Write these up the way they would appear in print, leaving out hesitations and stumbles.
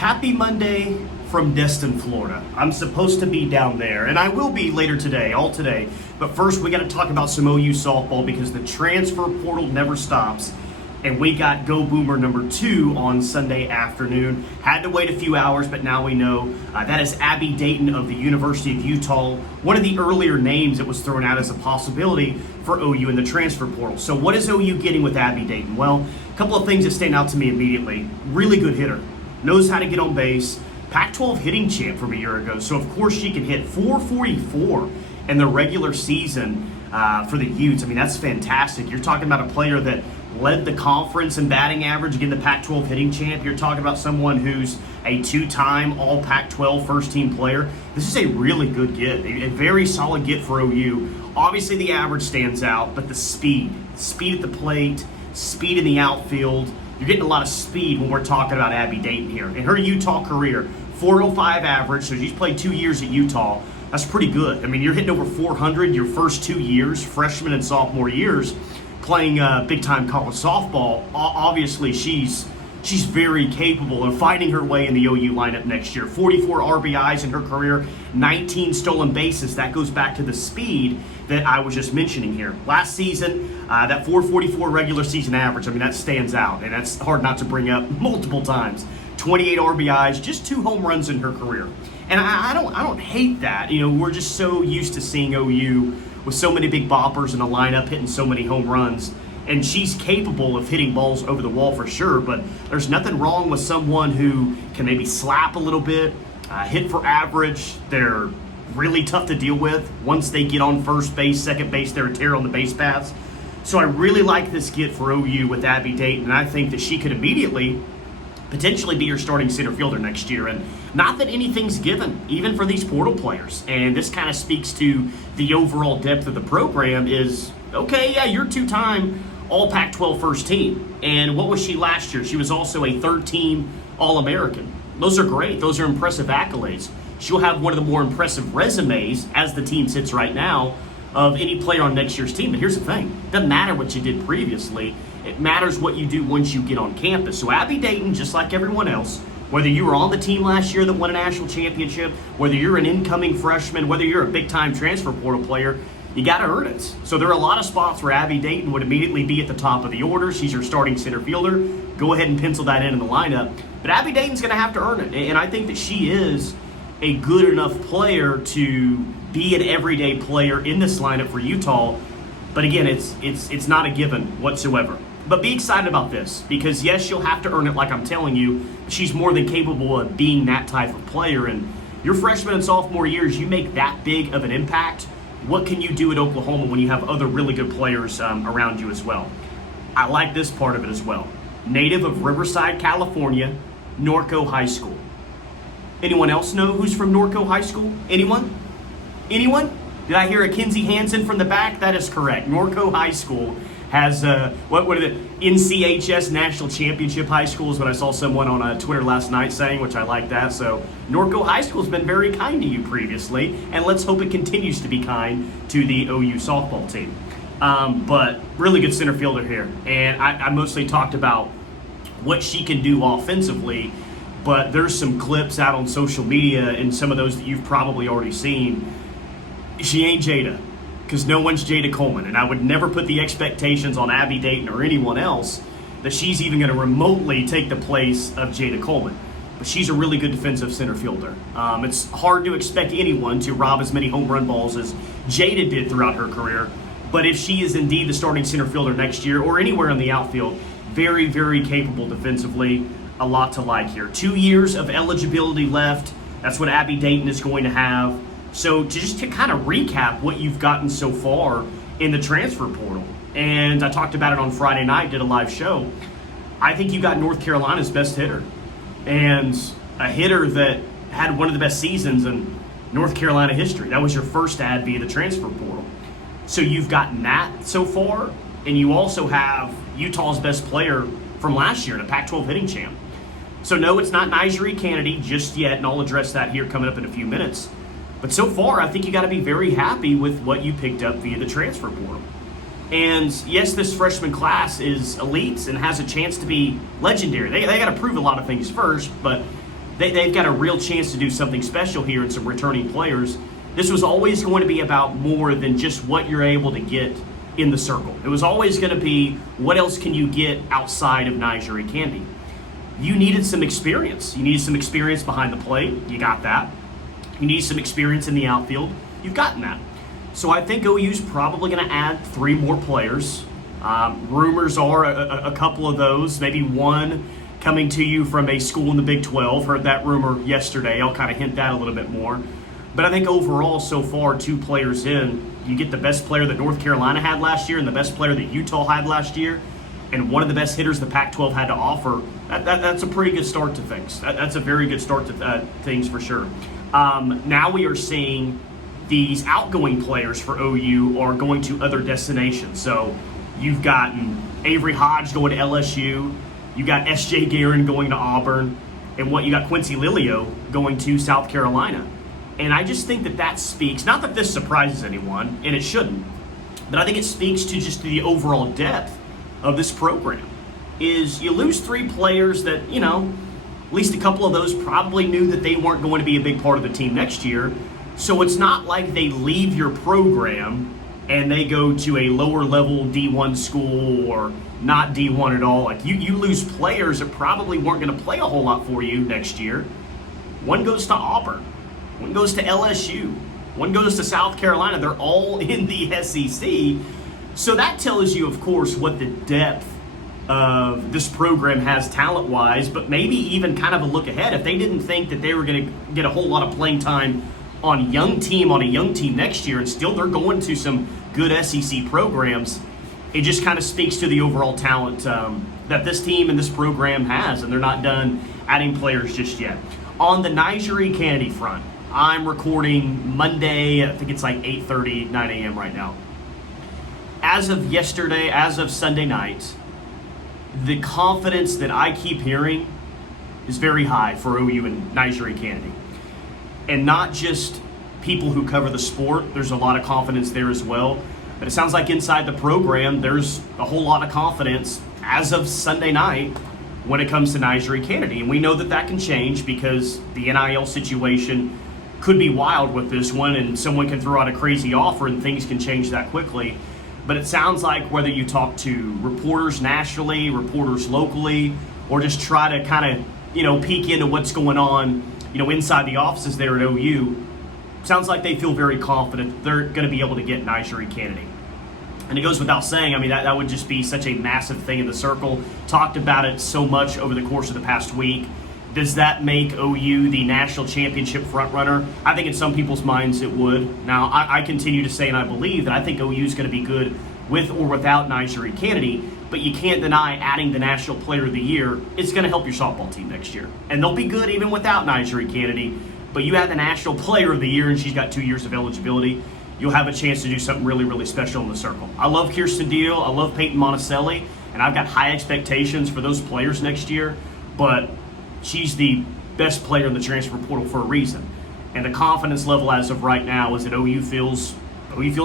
Happy Monday from Destin, Florida. I'm supposed to be down there, and I will be later today, all today. But first, we got to talk about some OU softball because the transfer portal never stops. And we got Go Boomer number 2 on Sunday afternoon. Had to wait a few hours, but now we know that is Abby Dayton of the University of Utah. One of the earlier names that was thrown out as a possibility for OU in the transfer portal. So what is OU getting with Abby Dayton? Well, a couple of things that stand out to me immediately. Really good hitter. Knows how to get on base. Pac-12 hitting champ from a year ago. So, of course, she can hit .444 in the regular season for the Utes. I mean, that's fantastic. You're talking about a player that led the conference in batting average, again, the Pac-12 hitting champ. You're talking about someone who's a 2-time All Pac-12 first-team player. This is a really good get, a very solid get for OU. Obviously, the average stands out, but the speed at the plate, speed in the outfield. You're getting a lot of speed when we're talking about Abby Dayton here. In her Utah career, .405 average, so she's played 2 years at Utah. That's pretty good. I mean, you're hitting over 400 your first 2 years, freshman and sophomore years, playing big-time college softball. Obviously, she's very capable of finding her way in the OU lineup next year. 44 RBIs in her career, 19 stolen bases. That goes back to the speed that I was just mentioning here. Last season, that .444 regular season average, I mean, that stands out, and that's hard not to bring up multiple times. 28 RBIs, just 2 home runs in her career. And I don't hate that. You know, we're just so used to seeing OU with so many big boppers in the lineup, hitting so many home runs. And she's capable of hitting balls over the wall for sure, but there's nothing wrong with someone who can maybe slap a little bit, hit for average. They're really tough to deal with. Once they get on first base, second base, they're a terror on the base paths. So I really like this get for OU with Abby Dayton, and I think that she could immediately potentially be your starting center fielder next year. And not that anything's given, even for these portal players. And this kind of speaks to the overall depth of the program is, okay, yeah, you're 2-time All Pac-12 first team. And what was she last year? She was also a third-team All-American. Those are great. Those are impressive accolades. She'll have one of the more impressive resumes, as the team sits right now, of any player on next year's team. But here's the thing. It doesn't matter what you did previously. It matters what you do once you get on campus. So Abby Dayton, just like everyone else, whether you were on the team last year that won a national championship, whether you're an incoming freshman, whether you're a big-time transfer portal player, you got to earn it. So there are a lot of spots where Abby Dayton would immediately be at the top of the order. She's your starting center fielder. Go ahead and pencil that in the lineup. But Abby Dayton's going to have to earn it. And I think that she is a good enough player to be an everyday player in this lineup for Utah. But again, it's not a given whatsoever. But be excited about this because, yes, she'll have to earn it like I'm telling you. She's more than capable of being that type of player. And your freshman and sophomore years, you make that big of an impact. What can you do at Oklahoma when you have other really good players around you as well? I like this part of it as well. Native of Riverside, California, Norco High School. Anyone else know who's from Norco High School? Anyone? Anyone? Did I hear a Kinsey Hansen from the back? That is correct. Norco High School has, what are the NCHS National Championship High School is what I saw someone on Twitter last night saying, which I like that. So Norco High School's been very kind to you previously, and let's hope it continues to be kind to the OU softball team. But really good center fielder here. And I mostly talked about what she can do offensively, but there's some clips out on social media and some of those that you've probably already seen. She ain't Jada, because no one's Jada Coleman, and I would never put the expectations on Abby Dayton or anyone else that she's even going to remotely take the place of Jada Coleman. But she's a really good defensive center fielder. It's hard to expect anyone to rob as many home run balls as Jada did throughout her career, but if she is indeed the starting center fielder next year or anywhere in the outfield, very, very capable defensively. A lot to like here. 2 years of eligibility left. That's what Abby Dayton is going to have. So just to kind of recap what you've gotten so far in the transfer portal, and I talked about it on Friday night, did a live show. I think you got North Carolina's best hitter, and a hitter that had one of the best seasons in North Carolina history. That was your first ad via the transfer portal. So you've gotten that so far, and you also have Utah's best player from last year, the Pac-12 hitting champ. So no, it's not NiJaree Canady just yet, and I'll address that here coming up in a few minutes. But so far, I think you got to be very happy with what you picked up via the transfer portal. And yes, this freshman class is elite and has a chance to be legendary. They got to prove a lot of things first, but they've got a real chance to do something special here and some returning players. This was always going to be about more than just what you're able to get in the circle. It was always going to be, what else can you get outside of NiJaree Canady? You needed some experience. You needed some experience behind the plate. You got that. You need some experience in the outfield. You've gotten that. So I think OU's probably going to add 3 more players. Rumors are a couple of those, maybe one coming to you from a school in the Big 12. Heard that rumor yesterday. I'll kind of hint that a little bit more. But I think overall, so far, 2 players in, you get the best player that North Carolina had last year and the best player that Utah had last year, and one of the best hitters the Pac-12 had to offer. That's a pretty good start to things. That's a very good start to things for sure. Now we are seeing these outgoing players for OU are going to other destinations. So you've gotten Avery Hodge going to LSU. You got S.J. Guerin going to Auburn. And you got Quincy Lilio going to South Carolina. And I just think that speaks, not that this surprises anyone, and it shouldn't, but I think it speaks to just the overall depth of this program. Is you lose 3 players that, at least a couple of those probably knew that they weren't going to be a big part of the team next year. So it's not like they leave your program and they go to a lower level D1 school or not D1 at all. Like you lose players that probably weren't going to play a whole lot for you next year. One goes to Auburn. One goes to LSU. One goes to South Carolina. They're all in the SEC. So that tells you, of course, what the depth of this program has talent-wise, but maybe even kind of a look ahead. If they didn't think that they were going to get a whole lot of playing time on a young team next year, and still they're going to some good SEC programs, it just kind of speaks to the overall talent that this team and this program has, and they're not done adding players just yet. On the NiJaree Canady front, I'm recording Monday, I think it's like 8:30, 9 a.m. right now. As of yesterday, as of Sunday night, the confidence that I keep hearing is very high for OU and NiJaree Canady. And not just people who cover the sport, there's a lot of confidence there as well. But it sounds like inside the program, there's a whole lot of confidence as of Sunday night when it comes to NiJaree Canady. And we know that can change because the NIL situation could be wild with this one, and someone can throw out a crazy offer and things can change that quickly. But it sounds like whether you talk to reporters nationally, reporters locally, or just try to kind of, peek into what's going on, inside the offices there at OU, sounds like they feel very confident they're going to be able to get NiJaree Canady. And it goes without saying, that would just be such a massive thing in the circle. Talked about it so much over the course of the past week. Does that make OU the national championship frontrunner? I think in some people's minds it would. Now, I continue to say, and I believe, that I think OU is going to be good with or without NiJaree Canady, but you can't deny adding the National Player of the Year. It's going to help your softball team next year. And they'll be good even without NiJaree Canady, but you add the National Player of the Year, and she's got 2 years of eligibility, you'll have a chance to do something really, really special in the circle. I love Kirsten Deal. I love Peyton Monticelli, and I've got high expectations for those players next year, but she's the best player in the transfer portal for a reason. And the confidence level as of right now is that OU feels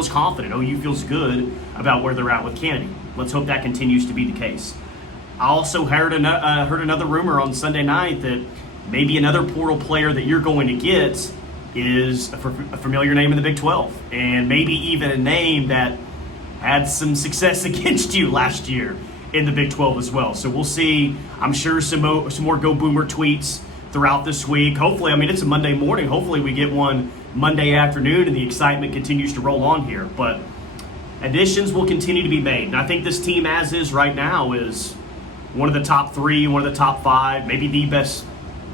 confident. OU feels good about where they're at with Canady. Let's hope that continues to be the case. I also heard another rumor on Sunday night that maybe another portal player that you're going to get is a familiar name in the Big 12, and maybe even a name that had some success against you last year in the Big 12 as well. So we'll see. I'm sure some more Go Boomer tweets throughout this week. Hopefully, it's a Monday morning. Hopefully we get one Monday afternoon and the excitement continues to roll on here. But additions will continue to be made. And I think this team as is right now is one of the top 3, one of the top 5, maybe the best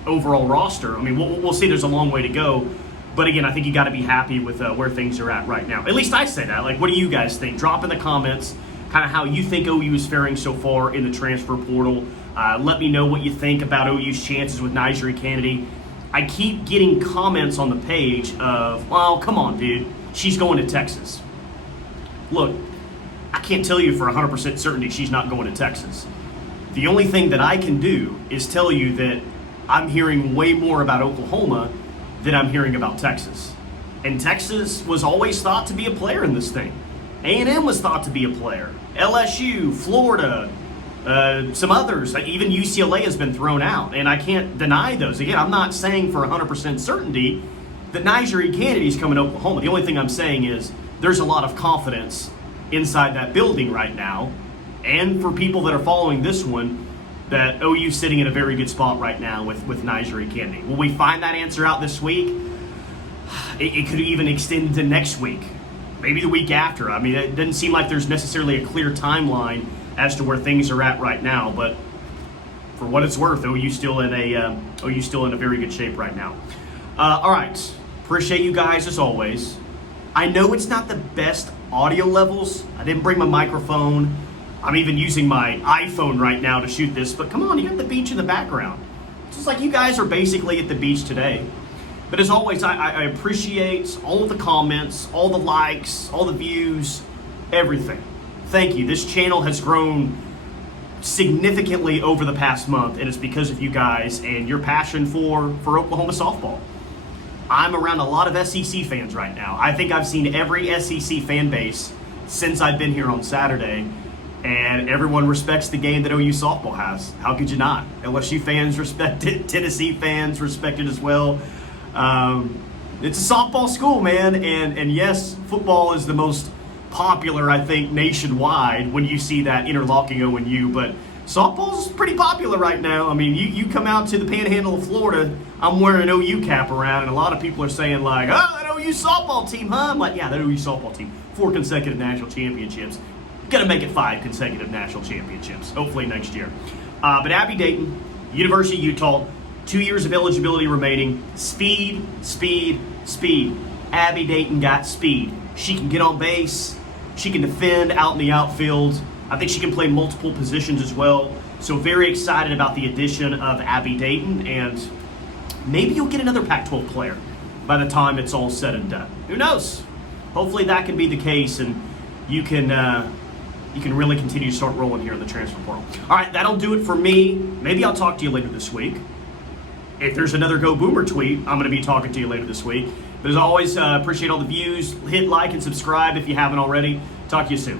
overall roster. We'll see. There's a long way to go. But again, I think you got to be happy with where things are at right now. At least I say that. What do you guys think? Drop in the comments kind of how you think OU is faring so far in the transfer portal. Let me know what you think about OU's chances with NiJaree Canady. I keep getting comments on the page of, well, come on, dude. She's going to Texas. Look, I can't tell you for 100% certainty she's not going to Texas. The only thing that I can do is tell you that I'm hearing way more about Oklahoma than I'm hearing about Texas. And Texas was always thought to be a player in this thing. A&M was thought to be a player. LSU, Florida, Some others, even UCLA has been thrown out, and I can't deny those. Again, I'm not saying for 100% certainty that NiJaree Canady is coming to Oklahoma. The only thing I'm saying is there's a lot of confidence inside that building right now, and for people that are following this one, that OU's sitting in a very good spot right now with NiJaree Canady. Will we find that answer out this week? It could even extend into next week, maybe the week after. I mean, it doesn't seem like there's necessarily a clear timeline as to where things are at right now, but for what it's worth, OU's still in a very good shape right now. All right, appreciate you guys as always. I know it's not the best audio levels. I didn't bring my microphone. I'm even using my iPhone right now to shoot this, but come on, you got the beach in the background. It's just like you guys are basically at the beach today. But as always, I appreciate all of the comments, all the likes, all the views, everything. Thank you. This channel has grown significantly over the past month, and it's because of you guys and your passion for Oklahoma softball. I'm around a lot of SEC fans right now. I think I've seen every SEC fan base since I've been here on Saturday, and everyone respects the game that OU softball has. How could you not? LSU fans respect it. Tennessee fans respect it as well. It's a softball school, man, and yes, football is the most popular, I think, nationwide when you see that interlocking OU, but softball's pretty popular right now. I mean, you come out to the panhandle of Florida, I'm wearing an OU cap around, and a lot of people are saying like, oh, that OU softball team, huh? I'm like, yeah, that OU softball team, 4 consecutive national championships. Gonna make it 5 consecutive national championships, hopefully next year. But Abby Dayton, University of Utah, 2 years of eligibility remaining. Speed, speed, speed. Abby Dayton got speed. She can get on base. She can defend out in the outfield. I think she can play multiple positions as well. So very excited about the addition of Abby Dayton, and maybe you'll get another Pac-12 player by the time it's all said and done. Who knows? Hopefully that can be the case, and you can really continue to start rolling here in the transfer portal. All right, that'll do it for me. Maybe I'll talk to you later this week. If there's another Go Boomer tweet, I'm going to be talking to you later this week. But as always, appreciate all the views. Hit like and subscribe if you haven't already. Talk to you soon.